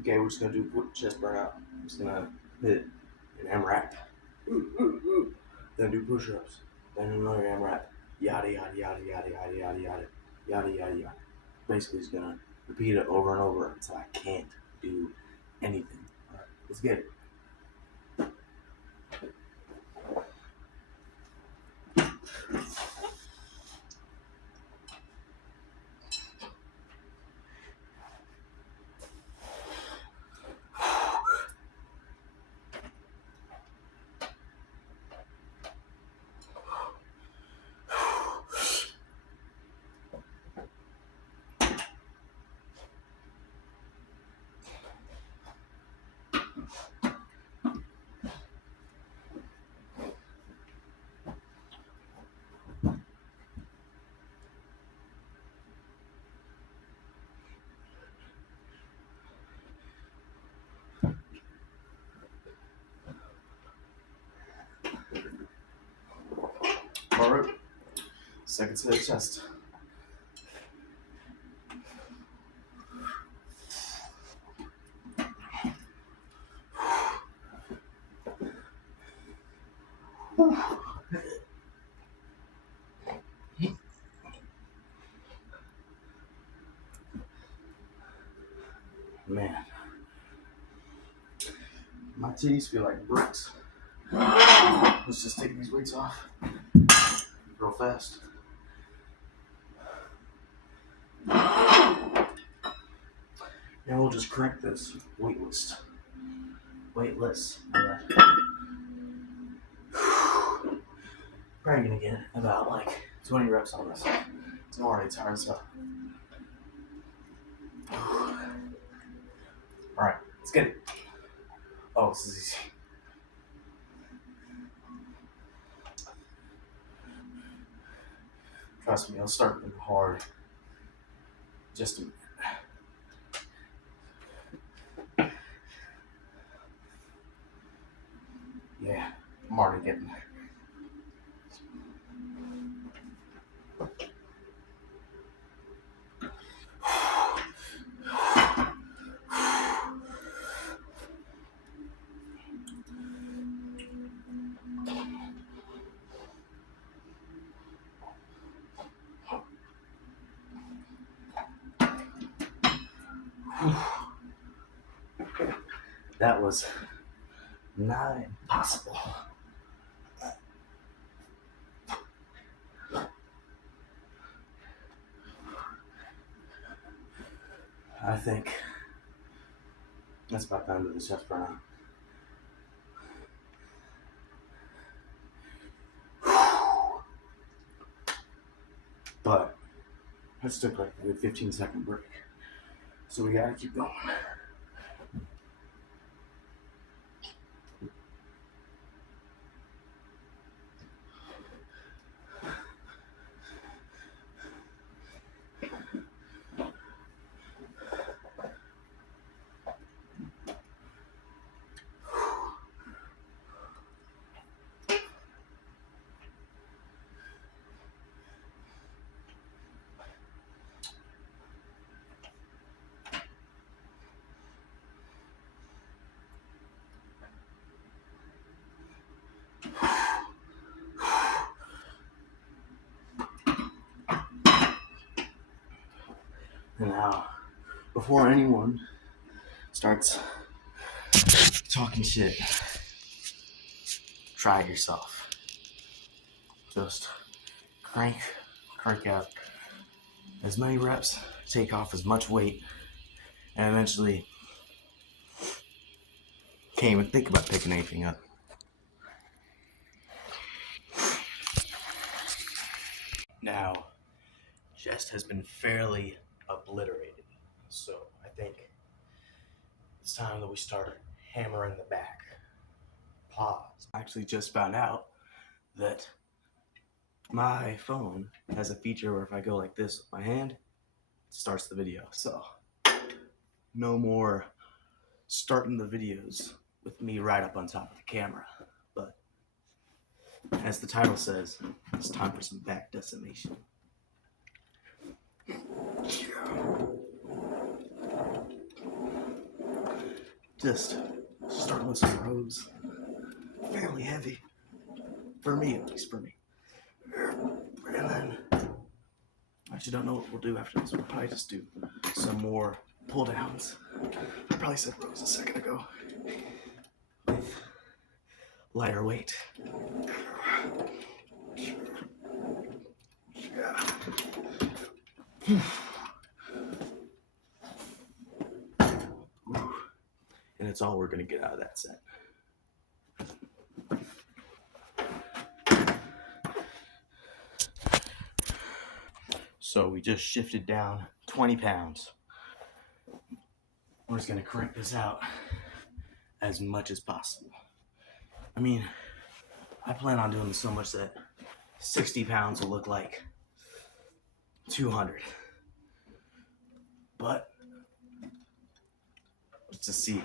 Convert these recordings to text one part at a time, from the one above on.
Okay, we're just gonna do chest burnout. I'm just gonna hit an AMRAP. Then do push-ups. Then another AMRAP. Yada yada yada yada yada yada yada yada yada yada. Basically, just gonna repeat it over and over until I can't do anything. All right, let's get it. All right, second set of chest. Man, my titties feel like bricks. Let's just take these weights off real fast. And we'll just crank this weightless. Probably gonna get about like 20 reps on this. I'm already tired, so. Alright, let's get it. Oh, this is easy. Trust me, I'll start them hard. Just a minute. Yeah, I'm already getting there. That was not impossible. I think that's about the end of the chest burnout. But let's take like a good 15-second break. So we gotta keep going. And now, before anyone starts talking shit, try it yourself. Just crank out as many reps, take off as much weight, and eventually can't even think about picking anything up. Now, chest has been fairly obliterated, so I think it's time that we start hammering the back. Pause. I actually just found out that my phone has a feature where if I go like this with my hand, it starts the video. So no more starting the videos with me right up on top of the camera. But as the title says, it's time for some back decimation. Just starting with some rows. Fairly heavy. For me, at least for me. And then, I actually don't know what we'll do after this. We'll probably just do some more pull downs. I probably said rows a second ago. With lighter weight. And it's all we're going to get out of that set. So we just shifted down 20 pounds. We're just going to crank this out as much as possible. I mean, I plan on doing this so much that 60 pounds will look like 200. But let's just see.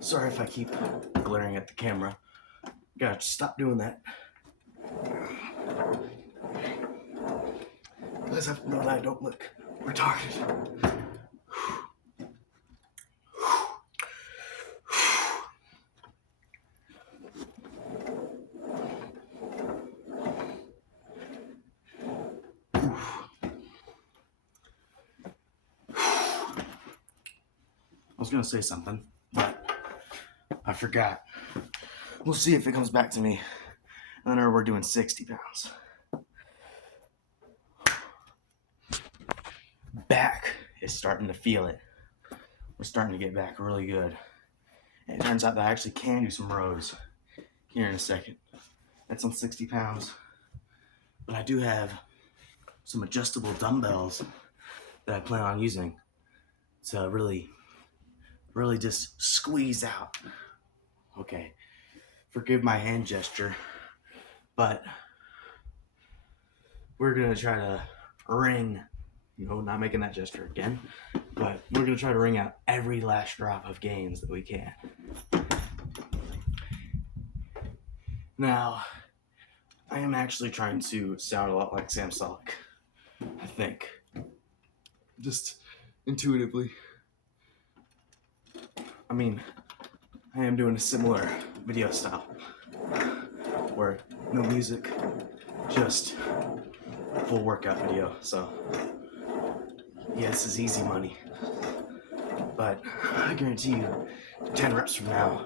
Sorry if I keep glaring at the camera. Gotta stop doing that. You guys have to know that I don't look retarded. I was gonna say something, but I forgot. We'll see if it comes back to me. I know we're doing 60 pounds. Back is starting to feel it. We're starting to get back really good. And it turns out that I actually can do some rows here in a second. That's on 60 pounds. But I do have some adjustable dumbbells that I plan on using to really just squeeze out. Okay, forgive my hand gesture, but we're gonna try to wring, not making that gesture again, but we're gonna try to wring out every last drop of gains that we can. Now, I am actually trying to sound a lot like Sam Sulek, I think. Just intuitively. I mean, I am doing a similar video style where no music, just full workout video. So, yeah, this is easy money. But I guarantee you, 10 reps from now,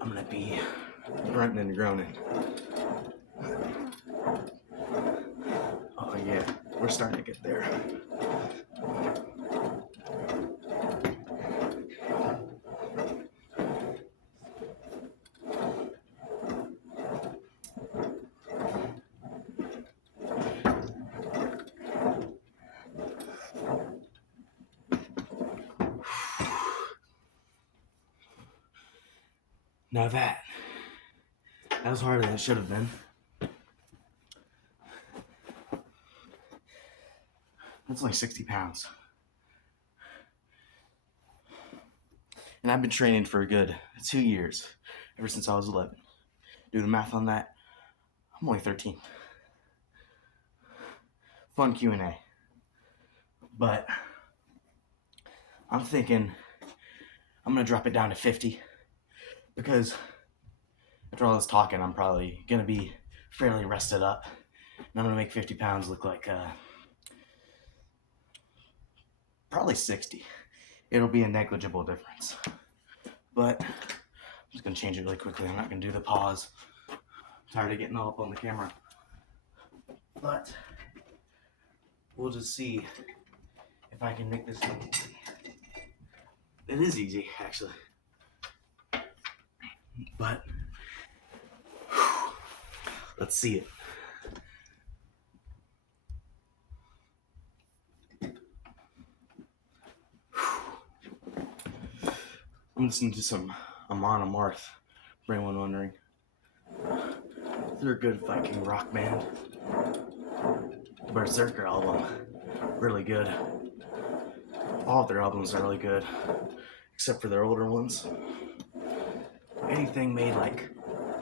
I'm gonna be grunting and groaning. Oh yeah, we're starting to get there. Now that was harder than it should have been. That's like 60 pounds. And I've been training for a good 2 years, ever since I was 11. Do the math on that, I'm only 13. Fun Q&A. But I'm thinking I'm gonna drop it down to 50 because after all this talking, I'm probably gonna be fairly rested up. And I'm gonna make 50 pounds look like probably 60. It'll be a negligible difference. But I'm just gonna change it really quickly. I'm not gonna do the pause. I'm tired of getting all up on the camera. But we'll just see if I can make this look easy. It is easy, actually. But let's see it. I'm listening to some Amon Amarth, for anyone wondering. They're a good Viking rock band. Berserker album, really good. All of their albums are really good, except for their older ones. Anything made like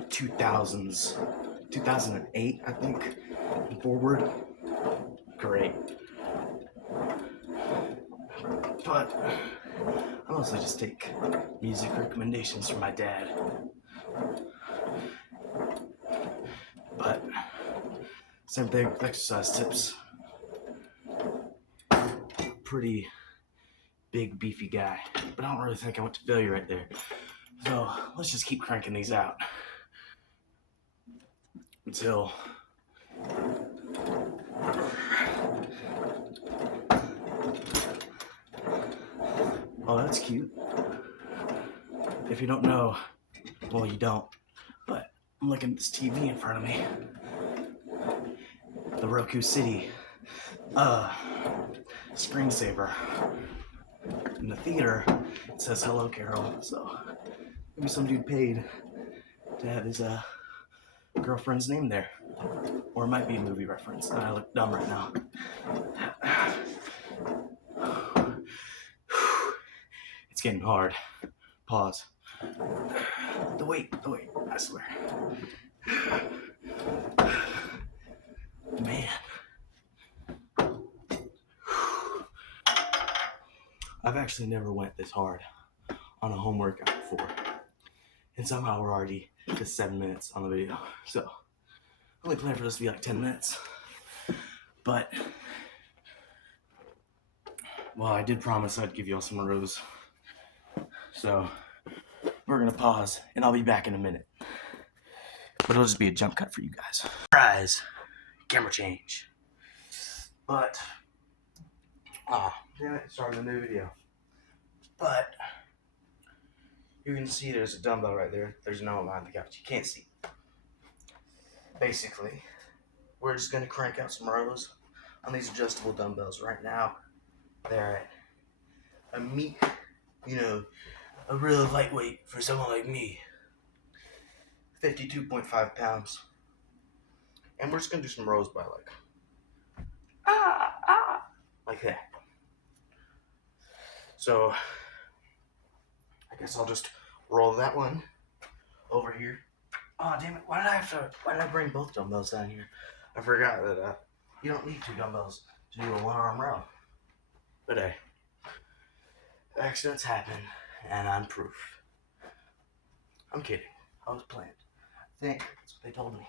2000s, 2008, I think, and forward, great. But I mostly just take music recommendations from my dad. But same thing with exercise tips. Pretty big, beefy guy, but I don't really think I went to failure right there. So let's just keep cranking these out until oh, that's cute. If you don't know, well, you don't, but I'm looking at this TV in front of me. The Roku City screensaver. In the theater, it says Hello Carol, so maybe some dude paid to have his girlfriend's name there. Or it might be a movie reference, and I look dumb right now. It's getting hard. Pause. The weight, I swear. Man. I've actually never went this hard on a home workout before. And somehow we're already just 7 minutes on the video. So, I only planned for this to be like 10 minutes. But, well, I did promise I'd give y'all some rows. So, we're gonna pause, and I'll be back in a minute. But it'll just be a jump cut for you guys. Surprise! Camera change. But, damn it, starting a new video. But, you can see there's a dumbbell right there. There's no one behind the couch. You can't see. Basically, we're just gonna crank out some rows on these adjustable dumbbells. Right now, they're at a meat, a real lightweight for someone like me. 52.5 pounds. And we're just gonna do some rows by like that. So, I guess I'll just roll that one over here. Oh, damn it. Why did I bring both dumbbells down here? I forgot that you don't need 2 dumbbells to do a 1-arm row. But hey, accidents happen, and I'm proof. I'm kidding. I was planned. I think that's what they told me.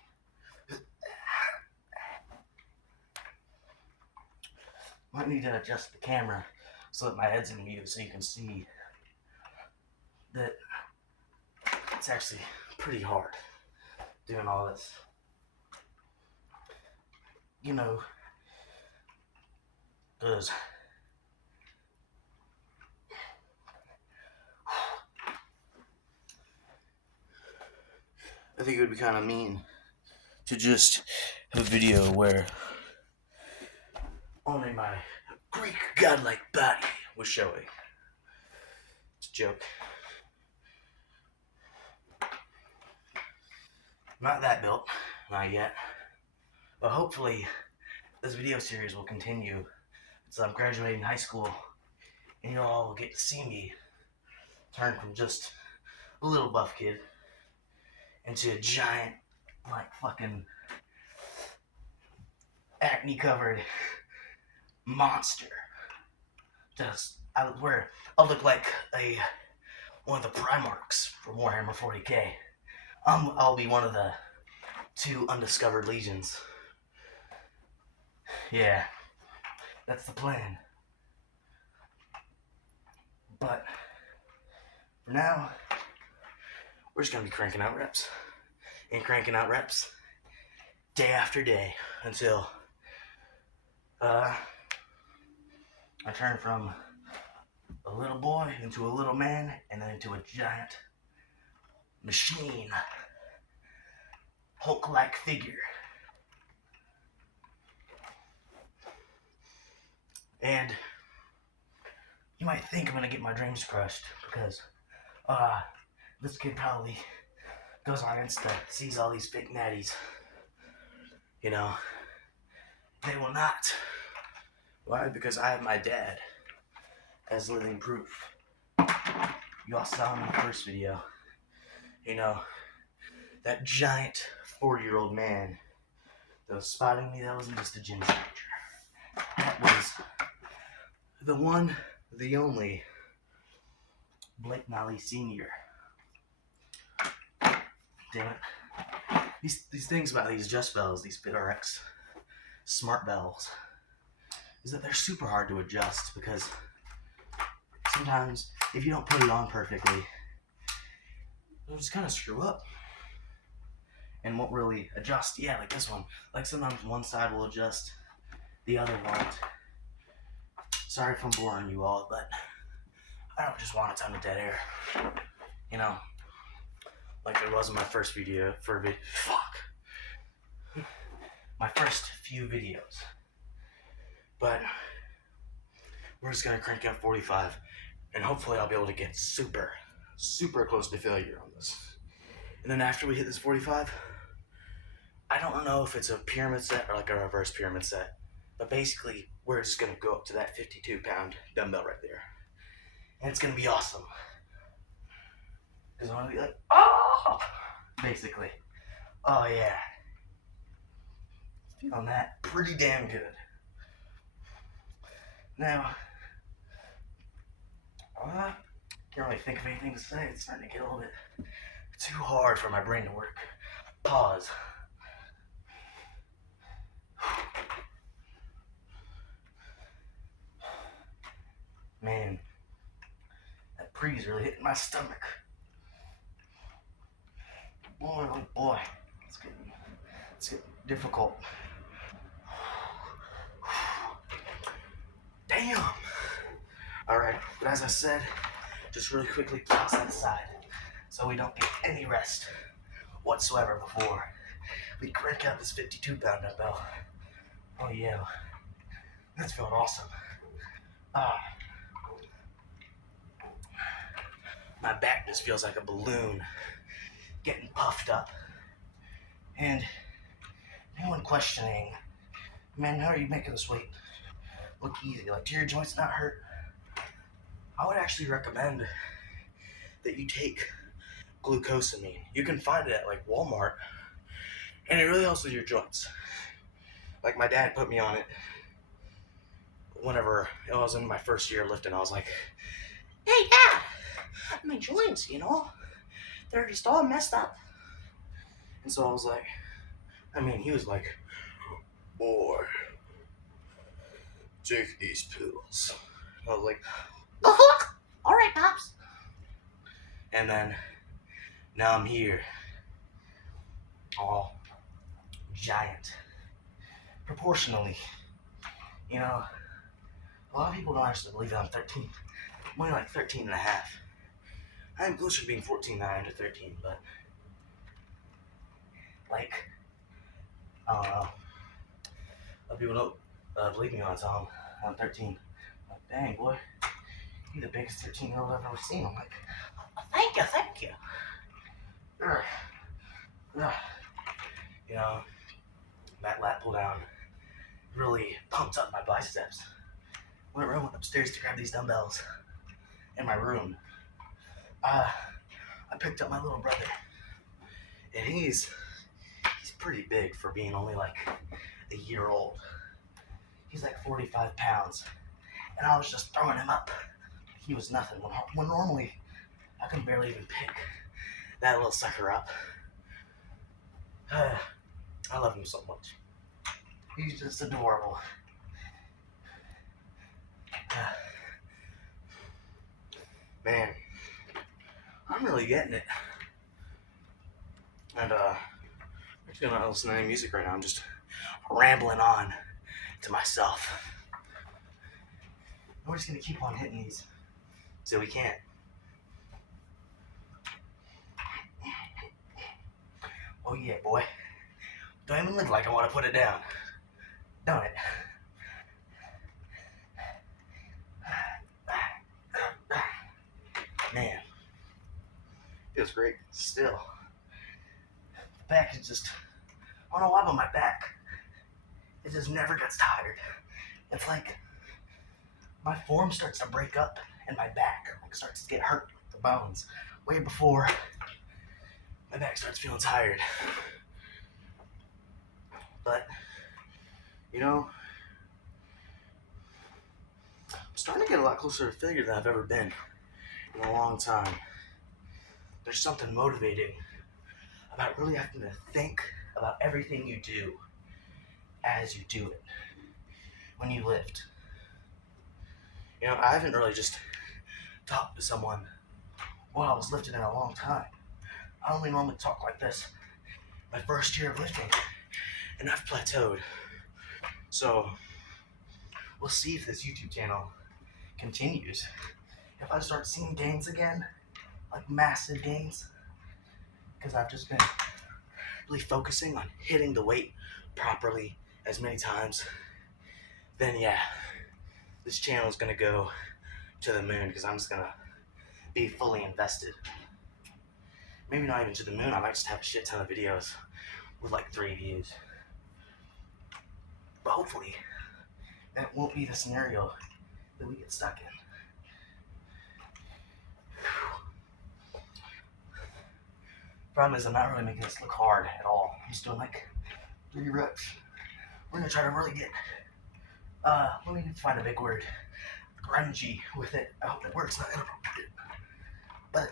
Might need to adjust the camera so that my head's in view so you can see that it's actually pretty hard doing all this. Because I think it would be kind of mean to just have a video where only my Greek godlike body was showing. It's a joke. Not that built, not yet. But hopefully, this video series will continue until I'm graduating high school, and you all will get to see me turn from just a little buff kid into a giant, like, fucking acne-covered monster. I'll look like one of the Primarchs from Warhammer 40k. I'll be one of the 2 undiscovered legions. Yeah, that's the plan. But for now, we're just gonna be cranking out reps and cranking out reps day after day until I turn from a little boy into a little man and then into a giant machine, Hulk-like figure. And you might think I'm gonna get my dreams crushed because this kid probably goes on Insta, sees all these fake natties, They will not. Why? Because I have my dad as living proof. You all saw in the first video. You know, that giant 40-year-old man that was spotting me, that wasn't just a gym stranger. That was the one, the only Blake Nolly Sr. Damn it. These things about these Just Bells, these FitRx smart bells, is that they're super hard to adjust because sometimes if you don't put it on perfectly, it'll just kind of screw up and won't really adjust. Yeah, like this one. Like sometimes one side will adjust, the other won't. Sorry if I'm boring you all, but I don't just want a ton of dead air. You know, like there was in my first video my first few videos. But we're just gonna crank out 45, and hopefully I'll be able to get super, super close to failure on this. And then after we hit this 45, I don't know if it's a pyramid set or like a reverse pyramid set, but basically we're just gonna go up to that 52-pound dumbbell right there, and it's gonna be awesome. Because I'm gonna be like, oh, basically, oh yeah, feeling that pretty damn good. Now, can't really think of anything to say. It's starting to get a little bit too hard for my brain to work. Pause. Man, that pre's really hitting my stomach. Boy, oh boy, it's getting difficult. Damn. All right, but as I said, just really quickly toss that aside so we don't get any rest whatsoever before we crank out this 52-pound dumbbell. Oh yeah, that's feeling awesome. My back just feels like a balloon getting puffed up. And anyone questioning, man, how are you making this weight look easy? Like, do your joints not hurt? I would actually recommend that you take glucosamine. You can find it at like Walmart, and it really helps with your joints. Like my dad put me on it whenever I was in my first year lifting. I was like, hey dad, my joints, they're just all messed up. And so I was like, he was like, boy, take these pills. I was like, all right, pops. And then now I'm here, all giant, proportionally. A lot of people don't actually believe that I'm 13. I'm only like 13 and a half. I'm closer to being 14.9 to 13, but like, I don't know. A lot of people don't believe me when I tell them I'm 13. Like, dang, boy, you're the biggest 13-year-old I've ever seen. I'm like, thank you. That lat pull down really pumped up my biceps. Went upstairs to grab these dumbbells in my room. I picked up my little brother, and he's pretty big for being only like a year old. He's like 45 pounds, and I was just throwing him up. He was nothing. When normally I can barely even pick that little sucker up. I love him so much. He's just adorable. Man, I'm really getting it. And I'm actually not listening to any music right now. I'm just rambling on to myself. We're just gonna keep on hitting these so we can't. Oh yeah, boy. Don't even look like I want to put it down. Don't it? Man. Feels great. Still. The back is just, I don't know why, but my back it just never gets tired. It's like my form starts to break up and my back like starts to get hurt with the bones way before my back starts feeling tired. But you know, I'm starting to get a lot closer to failure than I've ever been in a long time. There's something motivating about really having to think about everything you do as you do it when you lift. You know, I haven't really just talked to someone while I was lifting in a long time. I only normally talk like this my first year of lifting, and I've plateaued. So we'll see if this YouTube channel continues. If I start seeing gains again, like massive gains, because I've just been really focusing on hitting the weight properly as many times, then yeah, this channel is gonna go to the moon because I'm just gonna be fully invested. Maybe not even to the moon, I might just have a shit ton of videos with like 3 views. But hopefully, that won't be the scenario that we get stuck in. Problem is, I'm not really making this look hard at all. I'm just doing like 3 reps. We're gonna try to really get, let me find a big word, grungy with it. I hope it works, not inappropriate. But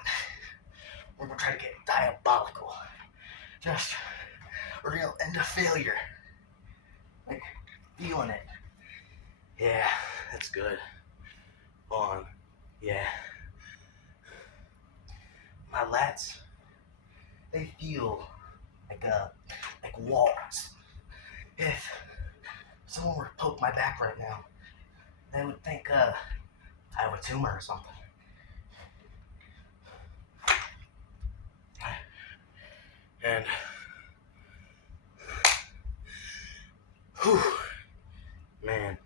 we're gonna try to get diabolical. Just a real end of failure. Like, feeling it. Yeah, that's good. On. Yeah. My lats, they feel like walls. If someone were to poke my back right now, they would think I have a tumor or something. And whew, man,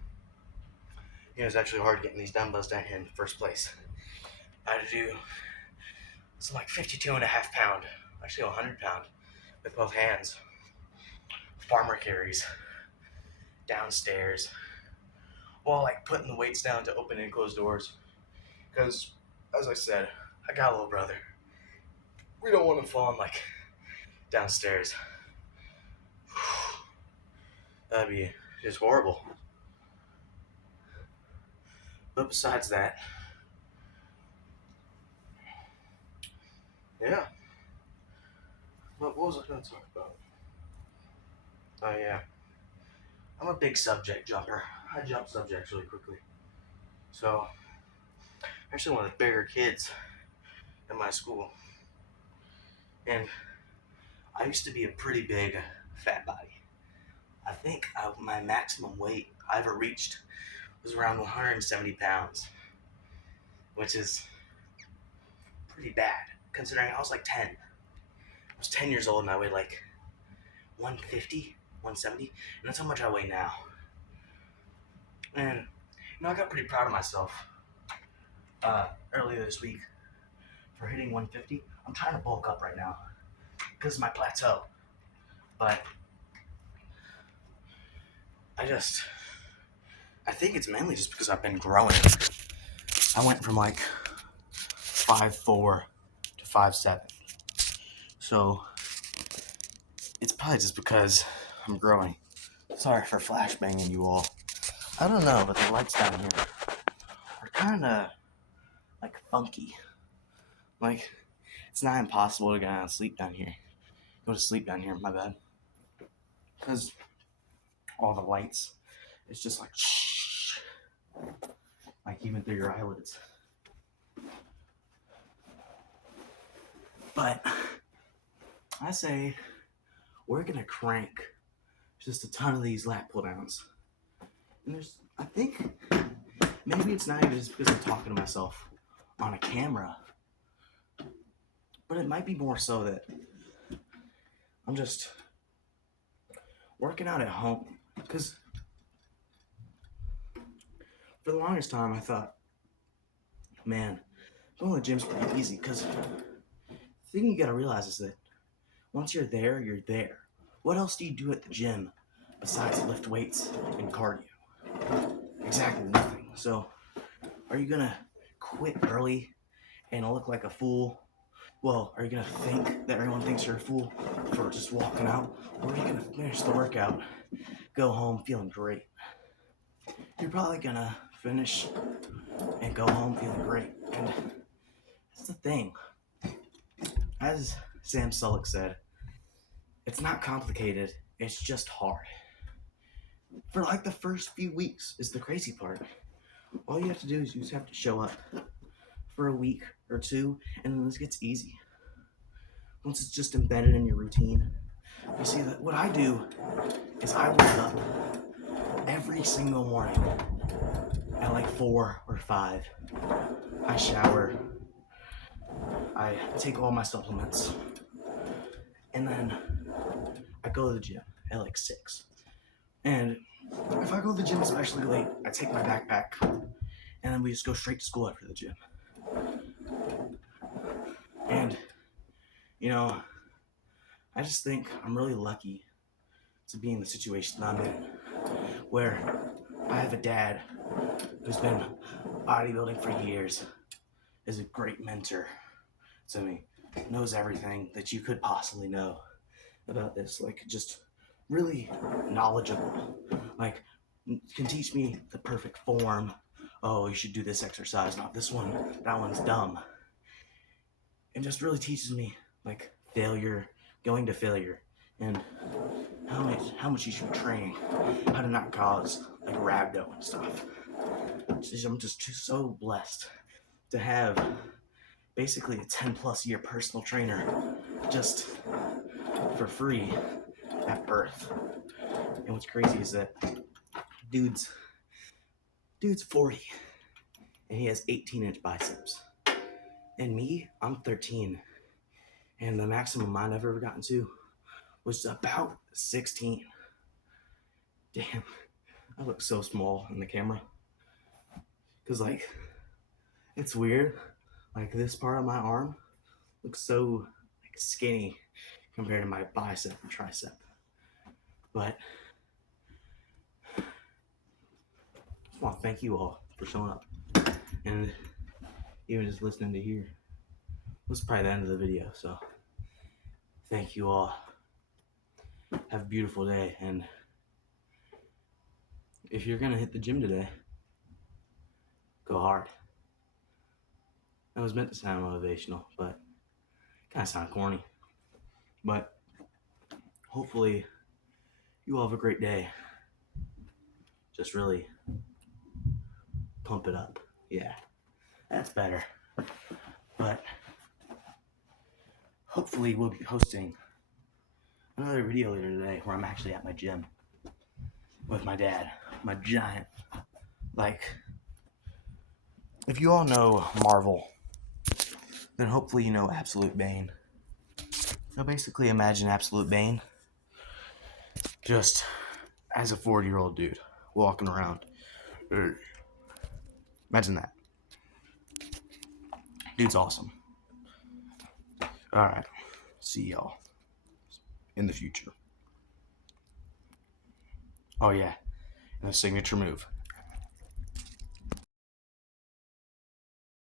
it was actually hard getting these dumbbells down here in the first place. I had to do some like 52.5 pound, actually 100 pound with both hands. Farmer carries downstairs while like putting the weights down to open and close doors. Because, as I said, I got a little brother. We don't want him falling like downstairs. That'd be just horrible. But besides that, yeah. What was I going to talk about? Oh yeah, I'm a big subject jumper. I jump subjects really quickly. So, I'm actually one of the bigger kids in my school. And I used to be a pretty big fat body. I think my maximum weight I ever reached was around 170 pounds, which is pretty bad considering I was like 10. I was 10 years old and I weighed like 150, 170, and that's how much I weigh now. And you know, I got pretty proud of myself earlier this week for hitting 150. I'm trying to bulk up right now because of my plateau, but I think it's mainly just because I've been growing. I went from like 5'4" to 5'7", so it's probably just because I'm growing. Sorry for flashbanging you all. I don't know, but the lights down here are kind of like funky. Like, it's not impossible to go to sleep down here. Go to sleep down here, my bad. Because all the lights, it's just like shh. Like even through your eyelids. But I say we're gonna crank just a ton of these lat pull downs. And I think maybe it's not even just because I'm talking to myself on a camera, but it might be more so that I'm just working out at home. Because for the longest time I thought, man, going to the gym's pretty easy. Because the thing you gotta realize is that once you're there, you're there. What else do you do at the gym besides lift weights and cardio. Exactly nothing. So, are you gonna quit early and look like a fool? Well, are you gonna think that everyone thinks you're a fool for just walking out? Or are you gonna finish the workout, go home feeling great? You're probably gonna finish and go home feeling great. And that's the thing. As Sam Sulek said, it's not complicated, it's just hard. For like the first few weeks is the crazy part. All you have to do is you just have to show up for a week or two, and then this gets easy. Once it's just embedded in your routine. You see, that what I do is I wake up every single morning at like 4 or 5. I shower, I take all my supplements, and then I go to the gym at like 6. And if I go to the gym especially late, I take my backpack, and then we just go straight to school after the gym. And, you know, I just think I'm really lucky to be in the situation I'm in, where I have a dad who's been bodybuilding for years, is a great mentor to me, knows everything that you could possibly know about this, like just really knowledgeable, like can teach me the perfect form. Oh, you should do this exercise, not this one, that one's dumb. And just really teaches me like failure, going to failure, and how much you should be training, how to not cause like rhabdo and stuff. I'm just so blessed to have basically a 10+ year personal trainer just for free at birth. And what's crazy is that dude's 40 and he has 18-inch biceps. And me, I'm 13. And the maximum I've ever gotten to was about 16. Damn, I look so small in the camera. Cause like, it's weird. Like this part of my arm looks so like skinny compared to my bicep and tricep. But I just want to thank you all for showing up and even just listening to hear. This is probably the end of the video, so thank you all. Have a beautiful day, and if you're gonna hit the gym today, go hard. That was meant to sound motivational, but kind of sound corny. But hopefully you all have a great day. Just really pump it up. Yeah, that's better. But hopefully we'll be posting another video later today where I'm actually at my gym with my dad, my giant, like, if you all know Marvel, then hopefully you know Absolute Bane. So basically imagine Absolute Bane just as a 40-year-old dude walking around. Imagine that. Dude's awesome. Alright, see y'all in the future. Oh yeah, and a signature move.